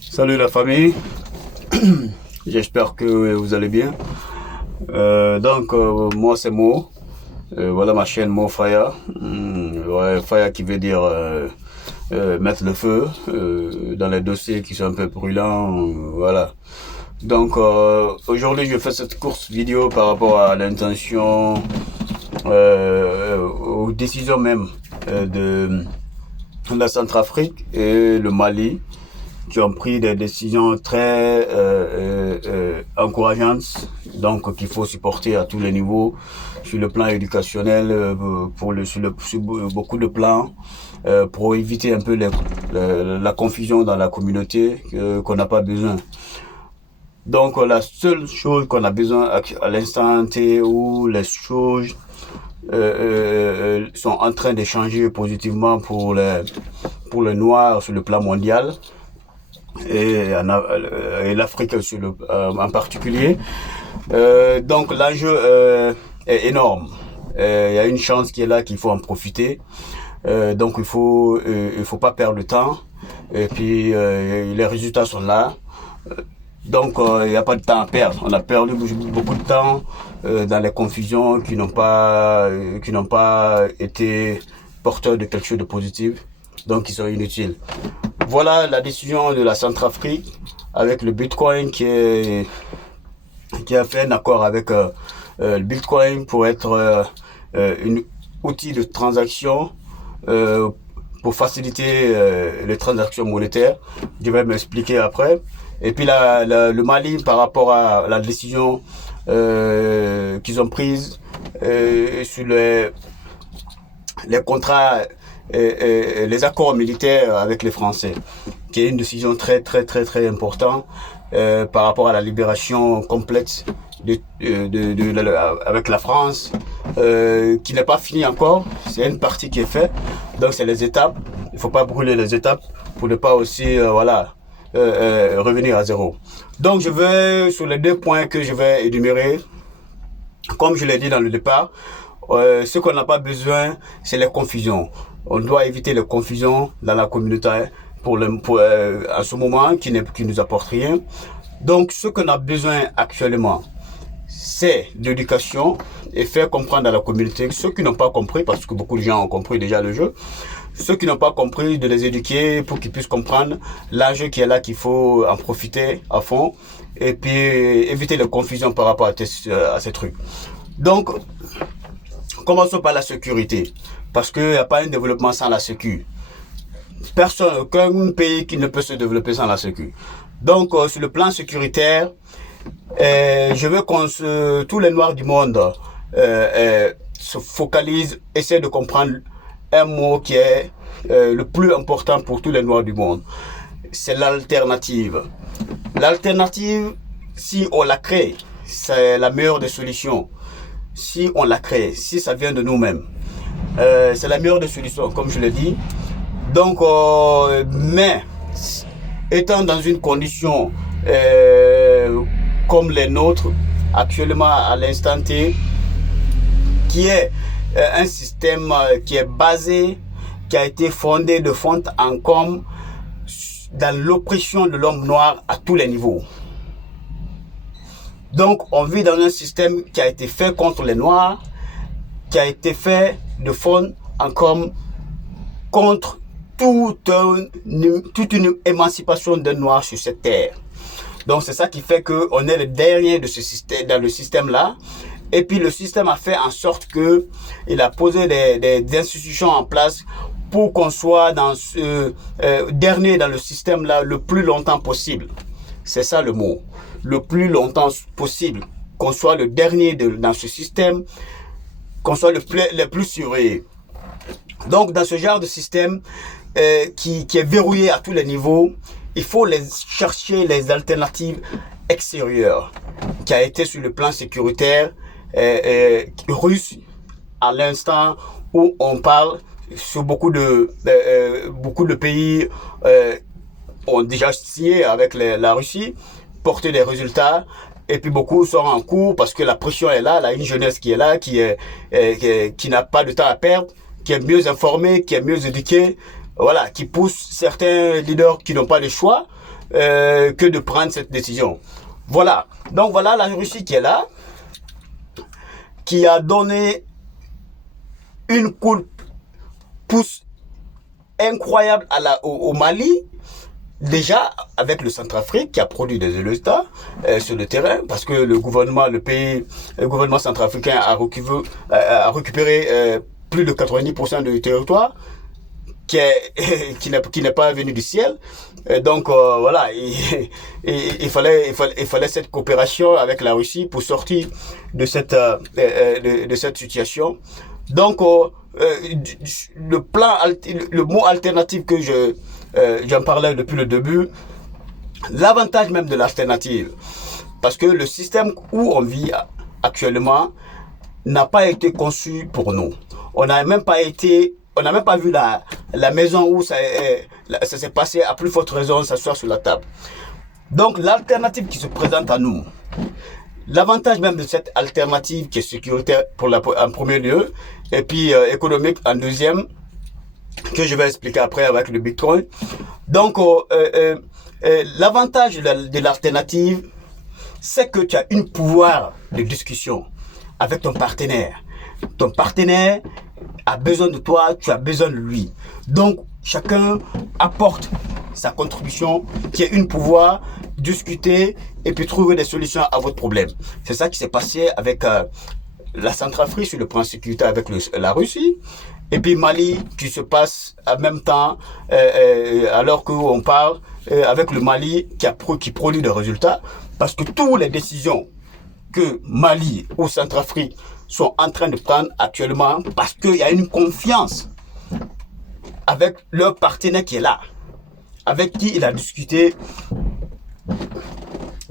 Salut la famille, j'espère que vous allez bien. Moi c'est Mo. Voilà ma chaîne Mo Faya. Ouais, Faya qui veut dire mettre le feu dans les dossiers qui sont un peu brûlants. Voilà. Aujourd'hui je fais cette courte vidéo par rapport à l'intention, aux décisions même de la Centrafrique et le Mali, qui ont pris des décisions très encourageantes, donc qu'il faut supporter à tous les niveaux, sur le plan éducationnel, sur beaucoup de plans, pour éviter un peu la confusion dans la communauté qu'on n'a pas besoin. Donc la seule chose qu'on a besoin à l'instant T où les choses sont en train de changer positivement pour les Noirs sur le plan mondial, et l'Afrique en particulier. Donc l'enjeu est énorme. Il y a une chance qui est là, qu'il faut en profiter. Donc il faut pas perdre le temps. Et puis les résultats sont là. Il n'y a pas de temps à perdre. On a perdu beaucoup de temps dans les confusions qui n'ont pas été porteurs de quelque chose de positif, donc qui sont inutiles. Voilà la décision de la Centrafrique avec le Bitcoin qui a fait un accord avec le Bitcoin pour être un outil de transaction pour faciliter les transactions monétaires. Je vais m'expliquer après. Et puis le Mali, par rapport à la décision qu'ils ont prise sur les contrats et les accords militaires avec les Français, qui est une décision très importante par rapport à la libération complète avec la France, qui n'est pas finie encore. C'est une partie qui est faite, donc c'est les étapes. Il ne faut pas brûler les étapes pour ne pas aussi revenir à zéro. Donc je vais sur les deux points que je vais énumérer. Comme je l'ai dit dans le départ, ce qu'on n'a pas besoin, c'est les confusions. On doit éviter les confusions dans la communauté à ce moment qui nous apporte rien. Donc ce qu'on a besoin actuellement, c'est l'éducation et faire comprendre à la communauté, ceux qui n'ont pas compris, parce que beaucoup de gens ont compris déjà le jeu, ceux qui n'ont pas compris, de les éduquer pour qu'ils puissent comprendre l'enjeu qui est là, qu'il faut en profiter à fond, et puis éviter les confusions par rapport à ces trucs. Donc, commençons par la sécurité, parce qu'il n'y a pas un développement sans la sécu. Personne, aucun pays qui ne peut se développer sans la sécu. Donc, sur le plan sécuritaire, je veux tous les Noirs du monde se focalisent, essaient de comprendre un mot qui est le plus important pour tous les Noirs du monde. C'est l'alternative. L'alternative, si on la crée, c'est la meilleure des solutions. Si on la crée, si ça vient de nous-mêmes, c'est la meilleure des solutions, comme je l'ai dit. Donc, mais étant dans une condition comme les nôtres, actuellement à l'instant T, qui est un système qui est basé, qui a été fondé de fond en comble dans l'oppression de l'homme noir à tous les niveaux. Donc, on vit dans un système qui a été fait contre les Noirs, qui a été fait de fond en comble contre toute une émancipation d'un Noir sur cette terre. Donc, c'est ça qui fait qu'on est le dernier de ce système, dans le système-là. Et puis, le système a fait en sorte qu'il a posé des institutions en place pour qu'on soit dans ce dernier dans le système-là le plus longtemps possible. C'est ça le mot. Le plus longtemps possible. Qu'on soit le dernier dans ce système, qu'on soit le plus surveillé. Donc, dans ce genre de système qui est verrouillé à tous les niveaux, il faut chercher les alternatives extérieures, qui a été sur le plan sécuritaire russe à l'instant où on parle. Sur beaucoup de pays ont déjà signé avec la Russie, porté des résultats, et puis beaucoup sont en cours parce que la pression est là, une jeunesse qui est là, qui n'a pas de temps à perdre, qui est mieux informée, qui est mieux éduquée, voilà, qui pousse certains leaders qui n'ont pas le choix que de prendre cette décision. Voilà. Donc voilà la Russie qui est là, qui a donné une pousse incroyable au Mali, déjà avec le Centrafrique qui a produit des résultats sur le terrain, parce que le gouvernement centrafricain a récupéré plus de 90% du territoire qui n'est pas venu du ciel. Et donc voilà, il fallait cette coopération avec la Russie pour sortir de cette situation. Donc le mot alternative que j'en parlais depuis le début, l'avantage même de l'alternative, parce que le système où on vit actuellement n'a pas été conçu pour nous. On n'a même pas vu la maison où ça s'est passé, à plus forte raison s'asseoir sur la table. Donc l'alternative qui se présente à nous, l'avantage même de cette alternative qui est sécuritaire en premier lieu, et puis économique en deuxième, que je vais expliquer après avec le Bitcoin. Donc l'avantage de l'alternative, c'est que tu as un pouvoir de discussion avec ton partenaire. Ton partenaire a besoin de toi, tu as besoin de lui. Donc, chacun apporte sa contribution, qui est un pouvoir, discuter et puis trouver des solutions à votre problème. C'est ça qui s'est passé avec la Centrafrique sur le plan sécurité avec la Russie. Et puis Mali qui se passe en même temps, alors qu'on parle avec le Mali qui produit des résultats. Parce que toutes les décisions que Mali ou Centrafrique sont en train de prendre actuellement, parce qu'il y a une confiance avec leur partenaire qui est là, avec qui il a discuté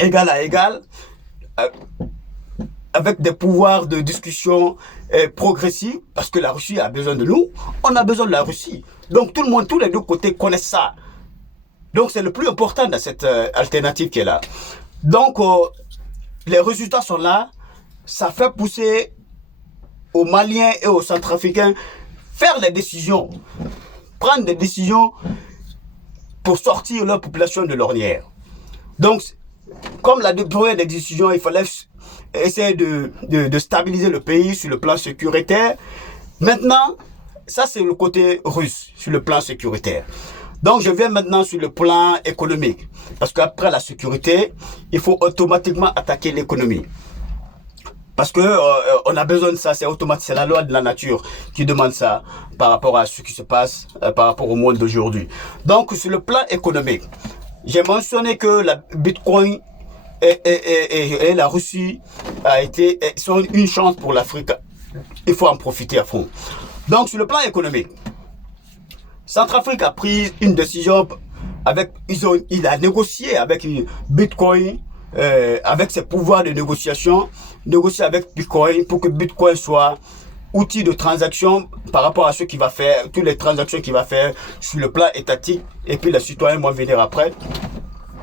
égal à égal, avec des pouvoirs de discussion progressifs, parce que la Russie a besoin de nous, on a besoin de la Russie. Donc tout le monde, tous les deux côtés connaissent ça. Donc c'est le plus important dans cette alternative qui est là. Donc les résultats sont là, ça fait pousser aux Maliens et aux Centrafricains faire les décisions, prendre des décisions pour sortir leur population de l'ornière. Donc, comme la première des décisions, il fallait essayer de stabiliser le pays sur le plan sécuritaire. Maintenant, ça c'est le côté russe, sur le plan sécuritaire. Donc, je viens maintenant sur le plan économique. Parce qu'après la sécurité, il faut automatiquement attaquer l'économie. Parce que on a besoin de ça, c'est automatique, c'est la loi de la nature qui demande ça par rapport à ce qui se passe, par rapport au monde d'aujourd'hui. Donc, sur le plan économique, j'ai mentionné que la Bitcoin et la Russie sont une chance pour l'Afrique. Il faut en profiter à fond. Donc, sur le plan économique, Centrafrique a pris une décision il a négocié avec Bitcoin, avec ses pouvoirs de négociation, négocier avec Bitcoin pour que Bitcoin soit outil de transaction par rapport à ce qu'il va faire, toutes les transactions qu'il va faire sur le plan étatique, et puis les citoyens vont venir après.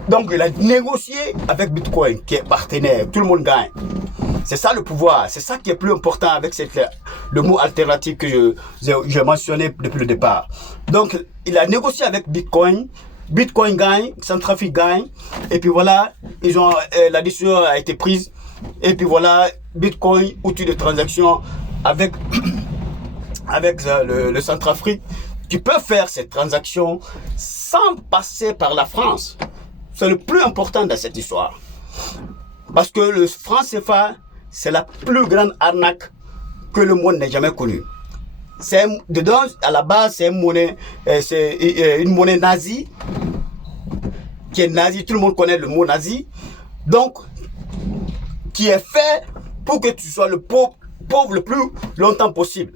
Donc il a négocié avec Bitcoin qui est partenaire, tout le monde gagne. C'est ça le pouvoir, c'est ça qui est plus important avec le mot alternatif que j'ai mentionné depuis le départ. Donc il a négocié avec Bitcoin, Bitcoin gagne, Centrafrique gagne, et puis voilà, la décision a été prise, et puis voilà, Bitcoin, outil de transaction avec le Centrafrique, qui peut faire ces transactions sans passer par la France. C'est le plus important dans cette histoire. Parce que le franc CFA, c'est la plus grande arnaque que le monde n'ait jamais connue. Dedans, à la base, c'est une monnaie nazie, qui est nazie, tout le monde connaît le mot nazi, donc, qui est fait pour que tu sois le pauvre le plus longtemps possible.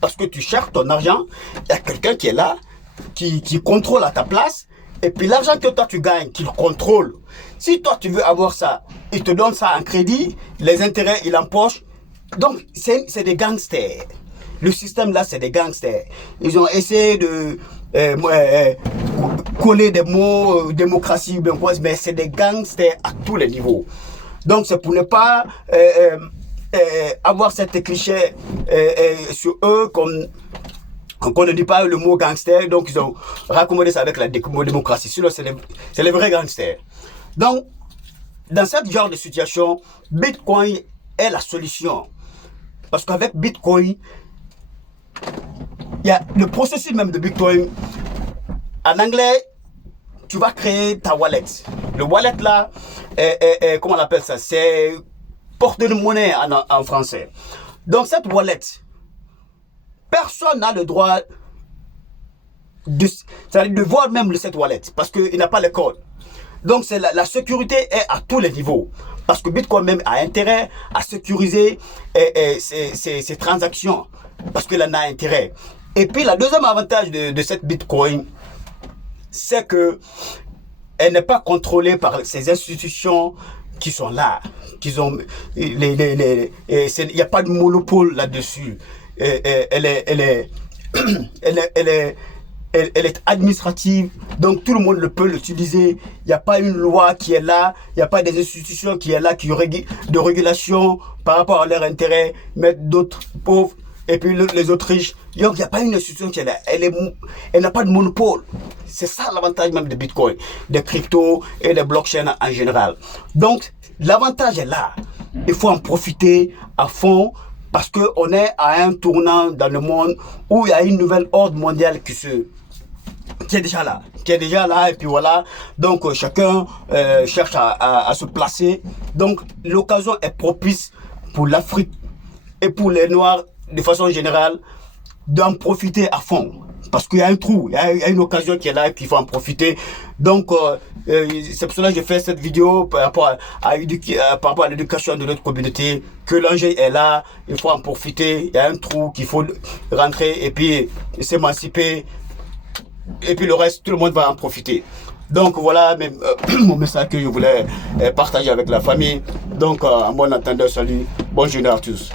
Parce que tu cherches ton argent, il y a quelqu'un qui est là, qui contrôle à ta place, et puis l'argent que toi tu gagnes, qu'il contrôle. Si toi tu veux avoir ça, il te donne ça en crédit, les intérêts il empoche. Donc c'est des gangsters. Le système là c'est des gangsters. Ils ont essayé de coller des mots démocratie, mais c'est des gangsters à tous les niveaux. Donc c'est pour ne pas avoir cette cliché sur eux Donc on ne dit pas le mot gangster, donc ils ont raccommodé ça avec la démocratie. Sinon, c'est les vrais gangsters. Donc, dans ce genre de situation, Bitcoin est la solution. Parce qu'avec Bitcoin, il y a le processus même de Bitcoin. En anglais, tu vas créer ta wallet. Le wallet là, comment on appelle ça? C'est porte de monnaie en français. Donc cette wallet, personne n'a le droit de voir même cette wallet parce qu'il n'a pas les codes. Donc la sécurité est à tous les niveaux. Parce que Bitcoin même a intérêt à sécuriser ses transactions. Parce qu'il en a intérêt. Et puis le deuxième avantage de cette Bitcoin, c'est que elle n'est pas contrôlée par ces institutions qui sont là, il n'y a pas de monopole là-dessus. Elle est administrative, donc tout le monde peut l'utiliser. Il n'y a pas une loi qui est là, il n'y a pas des institutions qui est là, de régulation par rapport à leurs intérêts, mettre d'autres pauvres et puis les autres riches. Donc il n'y a pas une institution qui est là, elle n'a pas de monopole. C'est ça l'avantage même de Bitcoin, des cryptos et des blockchains en général. Donc l'avantage est là, il faut en profiter à fond. Parce qu'on est à un tournant dans le monde où il y a une nouvelle ordre mondiale qui est déjà là, et puis voilà. Donc chacun cherche à se placer. Donc l'occasion est propice pour l'Afrique et pour les Noirs de façon générale d'en profiter à fond. Parce qu'il y a un trou, il y a une occasion qui est là et qu'il faut en profiter. Donc, c'est pour cela que j'ai fait cette vidéo par rapport à l'éducation de notre communauté, que l'enjeu est là, il faut en profiter. Il y a un trou qu'il faut rentrer et puis s'émanciper. Et puis le reste, tout le monde va en profiter. Donc voilà mon message que je voulais partager avec la famille. Donc, en bon entendeur, salut, bonne journée à tous.